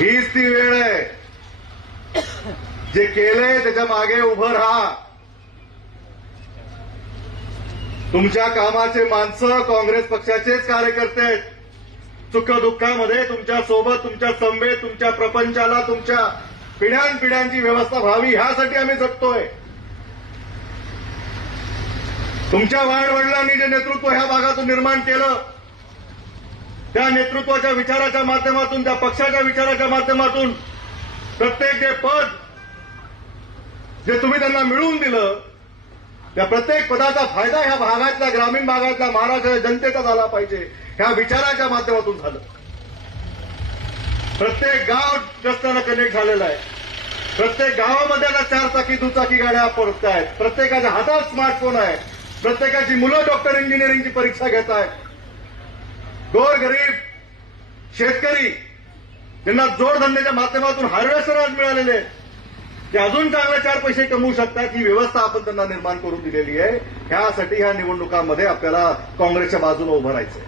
हीच ती वेळ आहे. जे केलंय त्याच्या मागे उभं राहा. तुमच्या कामाचे माणसं काँग्रेस पक्षाचेच कार्यकर्ते आहेत. सुखदुःखामध्ये तुमच्या सोबत, तुमच्या समवेत, तुमच्या प्रपंचाला, तुमच्या पिढ्यानपिढ्यांची व्यवस्था व्हावी ह्यासाठी आम्ही जगतोय. तुमच्या वाडवडिलांनी जे नेतृत्व ह्या भागातून निर्माण केलं, त्या नेतृत्वाच्या विचाराच्या माध्यमातून, त्या पक्षाच्या विचाराच्या माध्यमातून प्रत्येक जे पद जे तुम्ही त्यांना मिळवून दिलं, त्या प्रत्येक पदाचा फायदा ह्या भागातल्या, ग्रामीण भागातल्या महाराष्ट्राच्या जनतेचा झाला पाहिजे, ह्या विचाराच्या माध्यमातून झालं. प्रत्येक गाव रस्त्यानं कनेक्ट झालेलं आहे. प्रत्येक गावामध्ये आता 4 चाकी दुचाकी गाड्या पडत आहेत. प्रत्येकाच्या हातात स्मार्टफोन आहे. प्रत्येकाची मुलं डॉक्टर इंजिनिअरिंगची परीक्षा घेत आहेत. गोरगरीब शेतकरी ज्यांना जोडधंद्याच्या माध्यमातून हार्वेस्टर आज मिळालेले आहेत, ते अजून चांगले 4 पैसे कमवू शकतात. ही व्यवस्था आपण त्यांना निर्माण करून दिलेली आहे. ह्यासाठी ह्या निवडणुकांमध्ये आपल्याला काँग्रेसच्या बाजूने उभं राहायचंय.